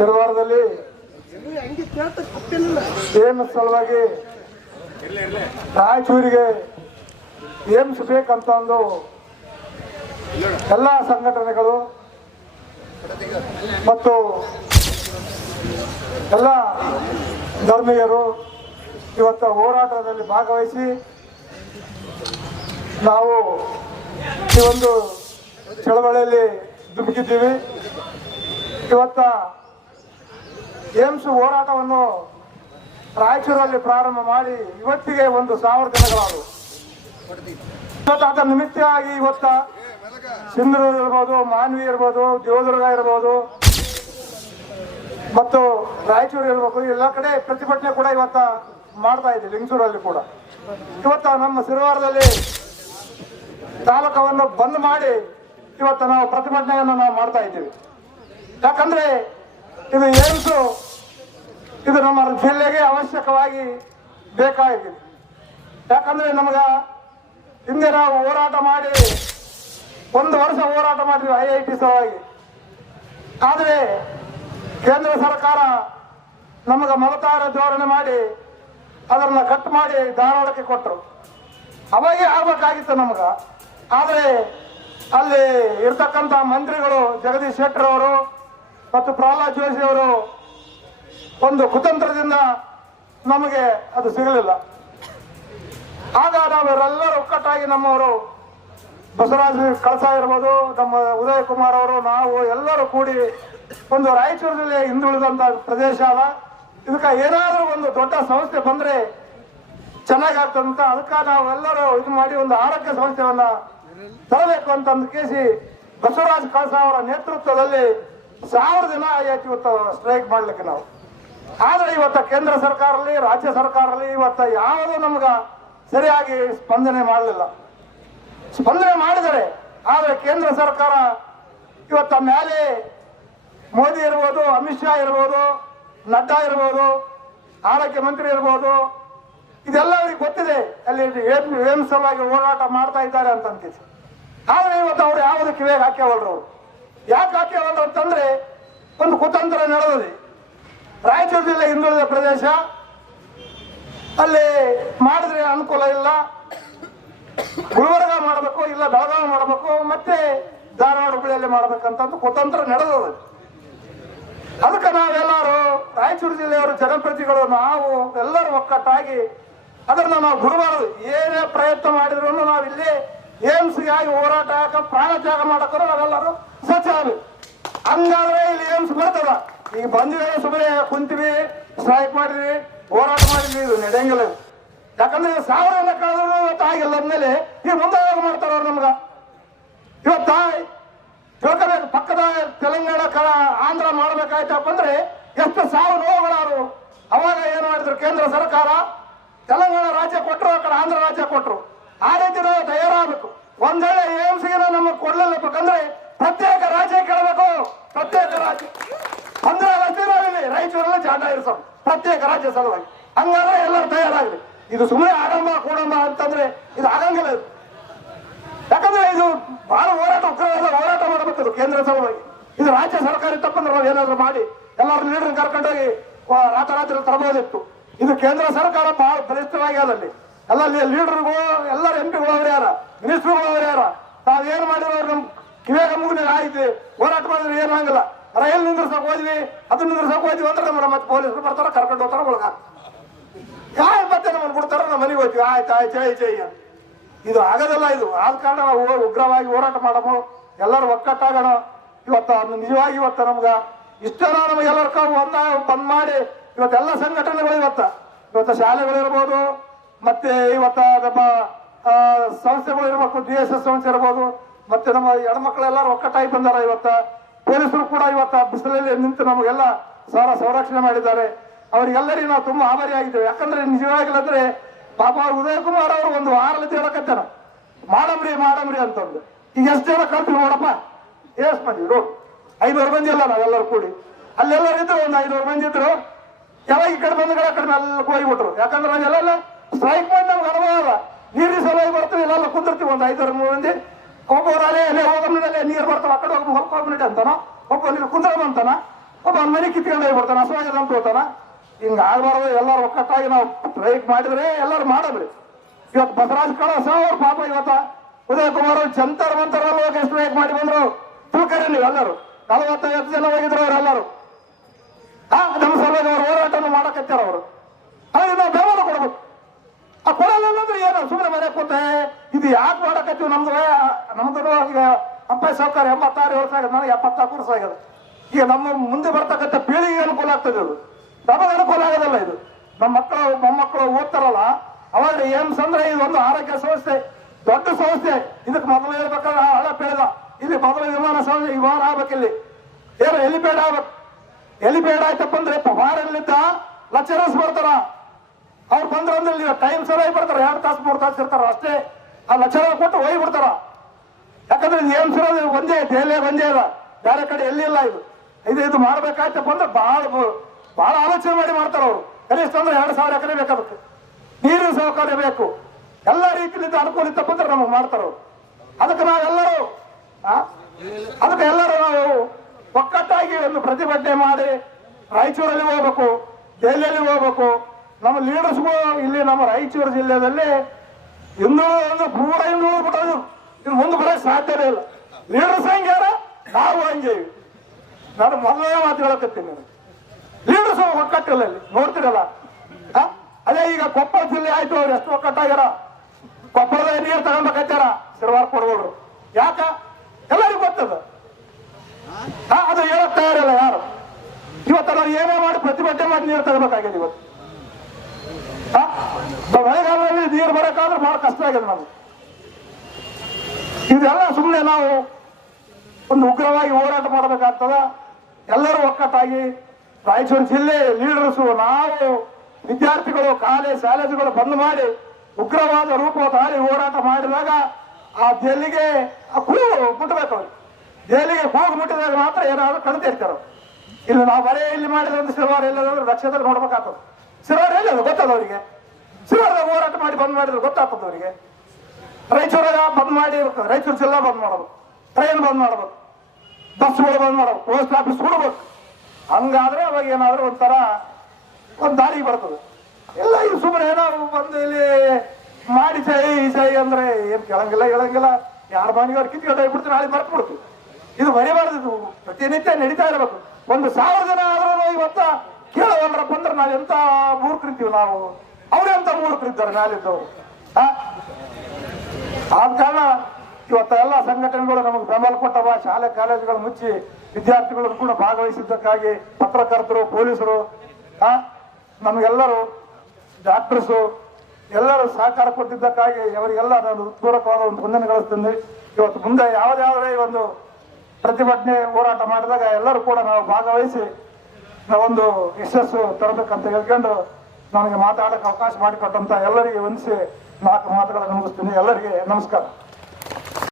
ಶನಿವಾರದಲ್ಲಿ ಏನು ಸಲುವಾಗಿ ರಾಯಚೂರಿಗೆ ಏಮ್ಸ್ ಬೇಕಂತ ಒಂದು ಎಲ್ಲ ಸಂಘಟನೆಗಳು ಮತ್ತು ಎಲ್ಲ ಧರ್ಮೀಯರು ಇವತ್ತು ಹೋರಾಟದಲ್ಲಿ ಭಾಗವಹಿಸಿ ನಾವು ಈ ಒಂದು ಚಳವಳಿಯಲ್ಲಿ ದುಬುಕಿದ್ದೀವಿ ಇವತ್ತ ಏಮ್ಸ್ ಹೋರಾಟವನ್ನು ರಾಯಚೂರಲ್ಲಿ ಪ್ರಾರಂಭ ಮಾಡಿ ಇವತ್ತಿಗೆ ಒಂದು ಸಾವಿರ ದಿನಗಳಾದವು. ಇವತ್ತು ಅದರ ನಿಮಿತ್ತವಾಗಿ ಇವತ್ತ ಸಿಂಧೂರು ಇರ್ಬೋದು, ಮಾನ್ವಿ ಇರ್ಬೋದು, ದೇವದುರ್ಗ ಇರ್ಬೋದು, ಮತ್ತು ರಾಯಚೂರು ಇರ್ಬೇಕು ಎಲ್ಲ ಕಡೆ ಪ್ರತಿಭಟನೆ ಕೂಡ ಇವತ್ತ ಮಾಡ್ತಾ ಇದೆ, ಲಿಂಗಸೂರಲ್ಲಿ ಕೂಡ. ಇವತ್ತ ನಮ್ಮ ಸಿರುವಾರದಲ್ಲಿ ತಾಲೂಕವನ್ನು ಬಂದ್ ಮಾಡಿ ಇವತ್ತು ನಾವು ಪ್ರತಿಭಟನೆಯನ್ನು ನಾವು ಮಾಡ್ತಾ ಇದ್ದೀವಿ. ಯಾಕಂದ್ರೆ ಇದು ಏಮ್ಸು ಇದು ನಮ್ಮ ಜಿಲ್ಲೆಗೆ ಅವಶ್ಯಕವಾಗಿ ಬೇಕಾಗಿದೆ. ಯಾಕಂದ್ರೆ ನಮಗ ಹಿಂದೆ ನಾವು ಹೋರಾಟ ಮಾಡಿ, ಒಂದು ವರ್ಷ ಹೋರಾಟ ಮಾಡಿದ್ವಿ ಐ ಐ ಟಿ ಸಲುವಾಗಿ. ಆದರೆ ಕೇಂದ್ರ ಸರ್ಕಾರ ನಮಗೆ ಮಮತಾರ ಧೋರಣೆ ಮಾಡಿ ಅದನ್ನು ಕಟ್ ಮಾಡಿ ಧಾರವಾಡಕ್ಕೆ ಕೊಟ್ಟರು ಅವಾಗೇ ಆಗ್ಬೇಕಾಗಿತ್ತು ನಮಗ. ಆದರೆ ಅಲ್ಲಿ ಇರ್ತಕ್ಕಂಥ ಮಂತ್ರಿಗಳು ಜಗದೀಶ್ ಶೆಟ್ಟರ್ ಅವರು ಮತ್ತು ಪ್ರಹ್ಲಾದ್ ಜೋಶಿ ಅವರು ಒಂದು ಕುತಂತ್ರದಿಂದ ನಮಗೆ ಅದು ಸಿಗಲಿಲ್ಲ. ಆಗ ನಾವೆಲ್ಲರೂ ಒಕ್ಕಟ್ಟಾಗಿ ನಮ್ಮವರು ಬಸವರಾಜ್ ಕಳಸ ಇರ್ಬೋದು, ನಮ್ಮ ಉದಯ್ ಕುಮಾರ್ ಅವರು, ನಾವು ಎಲ್ಲರೂ ಕೂಡಿ ಒಂದು ರಾಯಚೂರಿನಲ್ಲಿ ಹಿಂದುಳಿದಂತ ಪ್ರದೇಶ ಅದ ಇದಕ್ಕೆ ಏನಾದರೂ ಒಂದು ದೊಡ್ಡ ಸಂಸ್ಥೆ ಬಂದ್ರೆ ಚೆನ್ನಾಗಾಗ್ತದಂತ ಅದಕ್ಕೆ ನಾವೆಲ್ಲರೂ ಇದು ಮಾಡಿ ಒಂದು ಆರೋಗ್ಯ ಸಂಸ್ಥೆಯನ್ನ ತರಬೇಕು ಅಂತ ಕೇಸಿ ಬಸವರಾಜ ಕಳಸ ಅವರ ನೇತೃತ್ವದಲ್ಲಿ ಸಾವಿರ ದಿನ ಆಯ್ತು ಇವತ್ತು ಸ್ಟ್ರೈಕ್ ಮಾಡ್ಲಿಕ್ಕೆ ನಾವು. ಆದ್ರೆ ಇವತ್ತು ಕೇಂದ್ರ ಸರ್ಕಾರಲ್ಲಿ ರಾಜ್ಯ ಸರ್ಕಾರದಲ್ಲಿ ಇವತ್ತು ಯಾವುದು ನಮ್ಗೆ ಸರಿಯಾಗಿ ಸ್ಪಂದನೆ ಮಾಡಲಿಲ್ಲ. ಸ್ಪಂದನೆ ಮಾಡಿದರೆ ಆದರೆ ಕೇಂದ್ರ ಸರ್ಕಾರ ಇವತ್ತ ಮೇಲೆ ಮೋದಿ ಇರ್ಬೋದು, ಅಮಿತ್ ಶಾ ಇರ್ಬೋದು, ನಡ್ಡಾ ಇರ್ಬೋದು ಆರೋಗ್ಯ ಮಂತ್ರಿ ಇರ್ಬೋದು, ಇದೆಲ್ಲ ಅವ್ರಿಗೆ ಗೊತ್ತಿದೆ. ಅಲ್ಲಿ ಏನ್ ಸಲುವಾಗಿ ಹೋರಾಟ ಮಾಡ್ತಾ ಇದ್ದಾರೆ ಅಂತ ಅನ್ಕಿಸಿ. ಆದರೆ ಇವತ್ತು ಅವ್ರು ಯಾವುದು ಕಿವಿಗೆ ಹಾಕ್ಯವಲ್ರು ಅವ್ರು? ಯಾಕೆ ಹಾಕ್ಯವಲ್ರು ಅಂತಂದ್ರೆ ಒಂದು ಕುತಂತ್ರ ನಡೆದಿದೆ. ರಾಯಚೂರು ಜಿಲ್ಲೆ ಹಿಂದುಳಿದ ಪ್ರದೇಶ, ಅಲ್ಲಿ ಮಾಡಿದ್ರೆ ಅನುಕೂಲ ಇಲ್ಲ. ಗುಲ್ಬರ್ಗ ಮಾಡಬೇಕು, ಇಲ್ಲ ಬೆಳಗಾವಿ ಮಾಡಬೇಕು, ಮತ್ತೆ ಧಾರವಾಡ ಹುಬ್ಬಳ್ಳಿಯಲ್ಲಿ ಮಾಡ್ಬೇಕಂತ ಕುತಂತ್ರ ನಡೆದಿದೆ. ಅದಕ್ಕೆ ನಾವೆಲ್ಲರೂ ರಾಯಚೂರು ಜಿಲ್ಲೆಯವರು ಜನಪ್ರತಿಗಳು, ನಾವು ಎಲ್ಲರೂ ಒಕ್ಕಟ್ಟಾಗಿ ಅದನ್ನ ನಾವು ಬಿಡಬಾರದು. ಏನೇ ಪ್ರಯತ್ನ ಮಾಡಿದ್ರು ನಾವಿಲ್ಲಿ ಇಲ್ಲಿ ಏಮ್ಸ್ಗೆ ಆಗಿ ಹೋರಾಟ ಪ್ರಾಣ ತ್ಯಾಗ ಮಾಡಕ್ಕೂ ನಾವೆಲ್ಲರೂ ಆಗ್ಬೇಕು ಹಂಗಾದ್ರೆ ಇಲ್ಲಿ ಏನ್ ಬರ್ತದ ಈಗ ಬಂದ್ವಿ ಸುಮ್ಮನೆ ಕುಂತೀವಿ ಸ್ಟ್ರೈಕ್ ಮಾಡಿದ್ವಿ, ಹೋರಾಟ ಮಾಡಿದ್ವಿ, ಇದು ನಡೆಯಂಗಿಲ್ಲ. ಯಾಕಂದ್ರೆ ಸಾವಿರ ಇವತ್ತು ಆಗಿಲ್ಲ ಅಂದ್ಮೇಲೆ ಈಗ ಮುಂದೆ ಮಾಡ್ತಾರ ಅವ್ರು ನಮ್ಗ. ಇವತ್ತ ತಿಳ್ಕೋಬೇಕು, ಪಕ್ಕದ ತೆಲಂಗಾಣ ಕಳ ಆಂಧ್ರ ಮಾಡ್ಬೇಕಾಯ್ತಪ್ಪ ಅಂದ್ರೆ ಎಷ್ಟು ಸಾವು ನೋವುಗಳಾರು ಅವಾಗ ಏನ್ ಮಾಡಿದ್ರು? ಕೇಂದ್ರ ಸರ್ಕಾರ ತೆಲಂಗಾಣ ರಾಜ್ಯ ಕೊಟ್ಟರು, ಆ ಕಡೆ ಆಂಧ್ರ ರಾಜ್ಯ ಕೊಟ್ಟರು. ಆ ರೀತಿ ನಾವು ತಯಾರಾಗಬೇಕು. ಒಂದ್ ವೇಳೆ ಏಮ್ಸ್ಗೆ ನಮಗೆ ಕೊಡ್ಲಿಲ್ಲಬೇಕಂದ್ರೆ ಪ್ರತ್ಯೇಕ ರಾಜ್ಯ ಕೇಳಬೇಕು ಪ್ರತ್ಯೇಕ ರಾಜ್ಯ ಅಂದ್ರೆ ರಾಜ್ಯ ನಾವಿಲ್ಲಿ ಇರಿಸೋ. ಪ್ರತ್ಯೇಕ ರಾಜ್ಯ ಸಲುವಾಗಿ. ಹಂಗಾದ್ರೆ ಎಲ್ಲರೂ ತಯಾರಾಗಲಿ. ಇದು ಸುಮ್ಮನೆ ಆಡಂಬ ಕೂಡಂಬ ಅಂತಂದ್ರೆ ಇದು ಆಗಂಗಿಲ್ಲ ಯಾಕಂದ್ರೆ ಇದು ಬಹಳ ಹೋರಾಟ, ಉಗ್ರವಾದ ಹೋರಾಟ ಮಾಡಬೇಕು ಕೇಂದ್ರ ಸಲುವಾಗಿ. ಇದು ರಾಜ್ಯ ಸರ್ಕಾರ ತಪ್ಪಂದ್ರೆ ನಾವು ಏನಾದ್ರು ಮಾಡಿ ಎಲ್ಲರೂ ಲೀಡರ್ ಕರ್ಕೊಂಡೋಗಿ ರಾತ್ರಿ ತರಬಹುದಿತ್ತು. ಇದು ಕೇಂದ್ರ ಸರ್ಕಾರ ಬಹಳ ಬಲಿಷ್ಠವಾಗಿ ಅದಲ್ಲಿ ಎಲ್ಲ ಲೀಡರ್ಗಳು, ಎಲ್ಲರ ಎಂ ಪಿಗಳು ಅವ್ರು ಯಾರ? ಮಿನಿಸ್ಟರ್ಗಳು ಅವ್ರು ಯಾರ? ತಾವೇನು ಮಾಡಿರೋ ನಮ್ ಕಿವಿಯಾಗ ಮುಗಿದ ಆಯ್ತು. ಹೋರಾಟ ಮಾಡಿದ್ರೆ ಏನು ಹಂಗಿಲ್ಲ ರೈಲ್ ನಿಂದ್ರಸಕ್ ಹೋದ್ವಿ? ಅದನ್ನ ನಿಂದ್ರಸಕ್ ಹೋದ್ವಿ ಅಂದ್ರೆ ನಮ್ಮ ಮತ್ತೆ ಪೊಲೀಸರು ಬರ್ತಾರ, ಕರ್ಕೊಂಡು ಹೋಗ್ತಾರ ಒಳಗ. ಯಾವ ಮತ್ತೆ ನಮ್ಮನ್ನು ಬಿಡ್ತಾರ ನಮ್ಮ ಮನೆಗೆ ಹೋಗ್ತೀವಿ ಆಯ್ತು ಆಯ್ತು, ಜೈ ಜೈ ಇದು ಆಗೋದಿಲ್ಲ ಇದು. ಆದ ಕಾರಣ ನಾವು ಉಗ್ರವಾಗಿ ಹೋರಾಟ ಮಾಡಮು. ಎಲ್ಲರೂ ಒಕ್ಕಟ್ಟಾಗೋಣ ಇವತ್ತು ಅದು ನಿಜವಾಗಿ ಇವತ್ತು ನಮ್ಗ ಇಷ್ಟೆಲ್ಲ ನಮಗೆ ಕಾವು ಒಂದ ಬಂದ್ ಮಾಡಿ. ಇವತ್ತೆಲ್ಲ ಸಂಘಟನೆಗಳು ಇವತ್ತ. ಇವತ್ತು ಶಾಲೆಗಳಿರ್ಬೋದು ಮತ್ತೆ ಇವತ್ತ ನಮ್ಮ ಸಂಸ್ಥೆಗಳು ಇರ್ಬೇಕು, ಡಿ ಎಸ್ ಎಸ್ ಸಂಸ್ಥೆ ಇರ್ಬೋದು, ಮತ್ತೆ ನಮ್ಮ ಹೆಣ್ಮಕ್ಳೆಲ್ಲರೂ ಒಕ್ಕಟ್ಟಾಗಿ ಬಂದಾರ ಇವತ್ತ. ಪೊಲೀಸರು ಇವತ್ತ ಬಿಸಿಲಲ್ಲಿ ನಿಂತು ನಮಗೆಲ್ಲ ಸಾರ ಸಂರಕ್ಷಣೆ ಮಾಡಿದ್ದಾರೆ. ಅವರಿಗೆಲ್ಲರಿಗೂ ನಾವು ತುಂಬಾ ಆಭಾರಿಯಾಗಿದ್ದೇವೆ ಯಾಕಂದ್ರೆ ನಿಜವಾಗಿಲ್ಲಂದ್ರೆ ಪಾಪ ಅವ್ರು ಉದಯ ಕುಮಾರ್ ಅವರು ಒಂದು ವಾರಲ್ಲಿ ಹೇಳಕತ್ತಾರ ಮಾಡಮ್ರಿ ಮಾಡಮ್ರಿ ಅಂತಂದು ಈಗ ಎಷ್ಟು ಜನ ಕರ್ತೀವಿ ನೋಡಪ್ಪ? ಎಷ್ಟು ಮಂದಿ? ನೋಡು. ಐನೂರು ಮಂದಿ ಇಲ್ಲ ನಾವೆಲ್ಲರೂ ಕೂಡಿ. ಅಲ್ಲೆಲ್ಲರೂ ಇದ್ರು ಒಂದು ಐನೂರು ಮಂದಿ ಇದ್ರು. ಯಾವಾಗ ಈ ಕಡೆ ಬಂದ ಕಡೆ ಕಡಿಮೆ ಎಲ್ಲ ಹೋಗಿಬಿಟ್ರು. ಯಾಕಂದ್ರೆ ನಾವೆಲ್ಲ ಸ್ಟ್ರೈಕ್ ಮಾಡಿ ನಮ್ಗೆ ಅನುಭವ ಅಲ್ಲ. ನೀರಿನ ಸಲುವಾಗಿ ಬರ್ತೀವಿ ಎಲ್ಲ ಕುಂದಿರ್ತೀವಿ. ಒಂದು ಐದಾರು ಮೂರು ಮಂದಿ. ಒಬ್ಬರು ಅಲೆ ಹೋಗಮ್ನಲ್ಲೇ ನೀರು ಬರ್ತಾವ, ಆ ಕಡೆ ಹೋಗಿ ಹೊಲ್ಕೋಗ್ಬಿಡಿ ಅಂತಾನ? ಒಬ್ಬ ನೀರು ಕುಂದ್ರಮ್ ಅಂತಾನ? ಒಬ್ಬ ಮನೆ ಕಿತ್ಕೊಂಡು ಬರ್ತಾನ ಹಸುವಾಗದ ಅಂತ ಹೋಗ್ತಾನ? ಹಿಂಗ ಆಗ್ಬಾರ್ದು, ಎಲ್ಲರೂ ಒಕ್ಕಟ್ಟಾಗಿ ನಾವು ಸ್ಟ್ರೈಕ್ ಮಾಡಿದ್ರೆ ಎಲ್ಲರೂ ಮಾಡಬ್ರಿ. ಇವತ್ತು ಬಸರಾಜ್ ಕಳಸ ಸಾವಿರ ಪಾಪ ಇವತ್ತ. ಉದಯಕುಮಾರ್ ಅವ್ರು ಜಂತರ್ ಮಂತರ ಲೋಕೇಶ್ ಮಾಡಿ ಬಂದ್ರು. ತಿಳ್ಕರಿ ನೀವು ಎಲ್ಲರೂ. ನಲವತ್ತೈವತ್ತು ಜನ ಹೋಗಿದ್ರು ಅವರೆಲ್ಲರೂ ಹಾ ನಮ್ಮ ಸಲುವಾಗಿ ಅವ್ರು ಹೋರಾಟವನ್ನು ಮಾಡಕತ್ತಾರ ಅವರು. ಹಾಗೆ ನಾವು ಬೆಂಬಲ ಕೊಡ್ಬೇಕು. ಆ ಕೊಡಲ್ಲ ಅಂದ್ರೆ ಏನು? ಸುಮ್ಮನೆ ಮನೆ ಇದು ಯಾಕೆ ಮಾಡಕತ್ತೀವಿ ನಮ್ದು? ನಮ್ದು ಈಗ ಅಂಪಾಯಿ ಸಾವುಕಾರ ಎಂಬತ್ತಾರು ವರ್ಷ ಆಗಿದೆ, ನನಗೆ ಎಪ್ಪತ್ತಾರು ವರ್ಷ ಆಗಿದೆ. ಈಗ ನಮ್ಮ ಮುಂದೆ ಬರ್ತಕ್ಕಂಥ ಪೀಳಿಗೆ ಅನುಕೂಲ ಆಗ್ತದೆ ಇದು. ನಮಗೆ ಅನುಕೂಲ ಆಗೋದಲ್ಲ ಇದು. ನಮ್ಮ ಮಕ್ಕಳು ಮೊಮ್ಮಕ್ಕಳು ಓದ್ತಾರಲ್ಲ, ಅವಾಗ ಏಮ್ಸ್ ಅಂದ್ರೆ ಇದು ಒಂದು ಆರೋಗ್ಯ ಸಂಸ್ಥೆ, ದೊಡ್ಡ ಸಂಸ್ಥೆ. ಇದಕ್ಕೆ ಮೊದಲು ಹೇಳ್ಬೇಕಾದ್ರೆ ಹಳ ಪೇಡ ಇಲ್ಲಿ ಮೊದಲು ವಿಮಾನ ಸಂಸ್ಥೆ ವಿಮಾನ ಆಗ್ಬೇಕಿಲ್ಲಿ ಏನು, ಎಲಿಪೇಡ್ ಆಗ್ಬೇಕು. ಎಲಿಪೇಡ್ ಆಯ್ತಪ್ಪ ಅಂದ್ರೆ ಫಾರಲ್ಲಿದ್ದ ಲೆಕ್ಚರರ್ಸ್ ಬರ್ತಾರ. ಅವ್ರು ಬಂದ್ರಂದ್ರೆ ಇಲ್ಲಿ ಟೈಮ್ ಸರಿಯಾಗಿ ಬರ್ತಾರೆ, ಎರಡು ತಾಸು ಮೂರು ತಾಸು ಇರ್ತಾರ ಅಷ್ಟೇ. ಆ ಲೆಕ್ಚರರ್ ಕೊಟ್ಟು ಹೋಗಿ ಬಿಡ್ತಾರ ಯಾಕಂದ್ರೆ ಏನ್ ಒಂದೇ, ದೆಹಲಿ ಒಂದೇ ಅಲ್ಲ. ಬೇರೆ ಕಡೆ ಎಲ್ಲಿ ಇಲ್ಲ ಇದು. ಇದು ಇದು ಮಾಡ್ಬೇಕಾಯ್ತಪ್ಪ ಅಂದ್ರೆ ಬಹಳ ಬಹಳ ಆಲೋಚನೆ ಮಾಡಿ ಮಾಡ್ತಾರ ಅವರು. ಕನಿಷ್ಠ ಅಂದ್ರೆ ಎರಡು ಸಾವಿರ ಎಕರೆ ಬೇಕು ಅದಕ್ಕೆ ನೀರಿನ ಸೌಕರ್ಯ ಬೇಕು. ಎಲ್ಲ ರೀತಿಯಿಂದ ಅನುಕೂಲ ಇತ್ತಪ್ಪ ಅಂದ್ರೆ ನಮಗೆ ಮಾಡ್ತಾರ ಅದಕ್ಕೆ ನಾವೆಲ್ಲರೂ? ಅದಕ್ಕೆ ಎಲ್ಲರೂ ನಾವು ಒಕ್ಕಟ್ಟಾಗಿ ಒಂದು ಪ್ರತಿಭಟನೆ ಮಾಡಿ ರಾಯಚೂರಲ್ಲಿ ಹೋಗ್ಬೇಕು, ದೆಹಲಿಯಲ್ಲಿ ಹೋಗ್ಬೇಕು. ನಮ್ಮ ಲೀಡರ್ಸ್ಗಳು ಇಲ್ಲಿ ನಮ್ಮ ರಾಯಚೂರು ಜಿಲ್ಲೆಯಲ್ಲಿ ಇನ್ನೂ ಒಂದು ಪೂರ ಇನ್ನೂರು ಬಿಟ್ಟದು ಇನ್ನು ಮುಂದೆ ಬರೋಕೆ ಸಾಧ್ಯನೇ ಇಲ್ಲ. ಲೀಡರ್ಸ್ ಹಂಗ್ಯಾರ ನಾವು ಹಂಗೆ. ನಾನು ಮೊದಲನೇ ಮಾತು ಹೇಳಕತ್ತೀನಿ ನಾನು ಲೀಡರ್ಸ್ ಒಕ್ಕಟ್ಟಿಲ್ಲ ಇಲ್ಲಿ. ನೋಡ್ತಿರಲ್ಲ? ಅದೇ ಈಗ ಕೊಪ್ಪಳ ಜಿಲ್ಲೆ ಆಯ್ತು ಅವ್ರು ಎಷ್ಟು ಒಕ್ಕಟ್ಟಾಗ್ಯಾರ ಕೊಪ್ಪಳದ ನೀರು ತಗೊಂಡ್ಬೇಕಾಯ್ತಾರ ಸಿರ್ವಾರ್ ಕೊಡೋರು ಯಾಕ? ಎಲ್ಲರಿಗೂ ಗೊತ್ತದ? ಅದು ಹೇಳಕ್ ತಯಾರಿಲ್ಲ ಯಾರು. ಇವತ್ತು ನಾವು ಏನೇ ಮಾಡಿ ಪ್ರತಿಭಟನೆ ಮಾಡಿ ನೀರು ತಗೋಬೇಕಾಗಿದೆ ಇವತ್ತು. ಮಳೆಗಾಲದಲ್ಲಿ ನೀರು ಬರೋಕ್ಕಾದ್ರೆ ಬಹಳ ಕಷ್ಟ ಆಗಿದೆ ನಮ್ಗೆ. ಇದೆಲ್ಲ ಸುಮ್ಮನೆ ನಾವು ಒಂದು ಉಗ್ರವಾಗಿ ಹೋರಾಟ ಮಾಡಬೇಕಾಗ್ತದ? ಎಲ್ಲರೂ ಒಕ್ಕಟ್ಟಾಗಿ ರಾಯಚೂರು ಜಿಲ್ಲೆ ಲೀಡರ್ಸು ನಾವು ವಿದ್ಯಾರ್ಥಿಗಳು, ಕಾಲೇಜ್ ಶಾಲೇಜುಗಳು ಬಂದ್ ಮಾಡಿ ಉಗ್ರವಾದ ರೂಪ ತಾಳಿ ಹೋರಾಟ ಮಾಡಿದಾಗ ಆ ದೆಲ್ಲಿಗೆ ಆ ಕೂಗು ಮುಟ್ಟಬೇಕು ಅವ್ರು. ದೆಲ್ಲಿಗೆ ಕೂಗು ಮುಟ್ಟಿದಾಗ ಮಾತ್ರ ಏನಾದರೂ ಇರ್ತಾರೆ ಇಲ್ಲಿ ನಾವು ಬರೇ ಇಲ್ಲಿ ಮಾಡಿದ ಶಿರವಾರ ಎಲ್ಲಾದ್ರೂ ರಕ್ಷದಾಗ ನೋಡ್ಬೇಕಾಗ್ತದೆ. ಸಿಲ್ವಾರ್ ಎಲ್ಲದು ಗೊತ್ತದ ಅವರಿಗೆ? ಶಿರವಾರ ಹೋರಾಟ ಮಾಡಿ ಬಂದ್ ಮಾಡಿದ್ರೆ ಗೊತ್ತಾಗ್ತದೆ ಅವರಿಗೆ. ರಾಯಚೂರಾಗ ಬಂದ್ ಮಾಡಿ ರಾಯಚೂರು ಜಿಲ್ಲಾ ಬಂದ್ ಮಾಡೋದು. ಟ್ರೈನ್ ಬಂದ್ ಮಾಡ್ಬೇಕು ಬಸ್ಗಳು ಬಂದ್ ಮಾಡೋದು. ಪೋಸ್ಟ್ ಆಫೀಸ್ ಕೊಡ್ಬೇಕು ಹಂಗಾದ್ರೆ ಅವಾಗ ಏನಾದ್ರು ಒಂಥರ ಒಂದ್ ದಾರಿ ಬರ್ತದೆ. ಇಲ್ಲ ಇದು ಸುಮ್ಮನೆ ಏನೋ ಬಂದು ಇಲ್ಲಿ ಮಾಡಿ ಸೈ ಸೈ ಅಂದ್ರೆ ಏನ್ ಕೇಳಂಗಿಲ್ಲ, ಹೇಳಂಗಿಲ್ಲ. ಯಾರ ಮನೆಗೆ ಅವ್ರು ಕಿತ್ಕೊಂಡು ಹೋಗ್ಬಿಡ್ತೀವಿ ನಾಳೆ ಮರ್ತು ಬಿಡ್ತೀವಿ ಇದು ಬರೀಬಾರ್ದು ಇದು ಪ್ರತಿನಿತ್ಯ ನಡೀತಾ ಇರಬೇಕು. ಒಂದು ಸಾವಿರ ಜನ ಆದ್ರೂ ಇವತ್ತ ಕೇಳವಲ್ರಪ್ಪ ಅಂದ್ರೆ ನಾವೆಂತ ಮೂರ್ಖರಿದ್ದೀವಿ ನಾವು? ಅವ್ರೆಂತ ಮೂರ್ಖರಿದ್ದಾರೆ ನಾಳಿದ್ದವರು ಆ? ಆದ ಕಾರಣ ಇವತ್ತೆಲ್ಲ ಸಂಘಟನೆಗಳು ನಮಗೆ ಬೆಂಬಲ ಕೊಟ್ಟವ ಶಾಲೆ, ಕಾಲೇಜುಗಳು ಮುಚ್ಚಿ ವಿದ್ಯಾರ್ಥಿಗಳನ್ನು ಕೂಡ ಭಾಗವಹಿಸಿದ್ದಕ್ಕಾಗಿ ಪತ್ರಕರ್ತರು, ಪೊಲೀಸರು ನಮಗೆಲ್ಲರೂ ಡಾಕ್ಟರ್ಸು, ಎಲ್ಲರೂ ಸಹಕಾರ ಕೊಟ್ಟಿದ್ದಕ್ಕಾಗಿ ಅವರಿಗೆಲ್ಲ ನಾನು ಹೃತ್ಪೂರ್ವಕವಾದ ಒಂದು ವಂದನೆ ಗಳಿಸ್ತೀನಿ ಇವತ್ತು ಮುಂದೆ ಯಾವುದ್ಯಾವುದೇ ಒಂದು ಪ್ರತಿಭಟನೆ, ಹೋರಾಟ ಮಾಡಿದಾಗ ಎಲ್ಲರೂ ಕೂಡ ನಾವು ಭಾಗವಹಿಸಿ ನಾವೊಂದು ಯಶಸ್ಸು ತರಬೇಕಂತ ಹೇಳ್ಕೊಂಡು ನನಗೆ ಮಾತಾಡಕ್ಕೆ ಅವಕಾಶ ಮಾಡಿಕೊಟ್ಟಂತ ಎಲ್ಲರಿಗೆ ವಂದಿಸಿ ನಾಲ್ಕು ಮಾತುಗಳನ್ನು ಮುಗಿಸ್ತೀನಿ. ಎಲ್ಲರಿಗೆ ನಮಸ್ಕಾರ.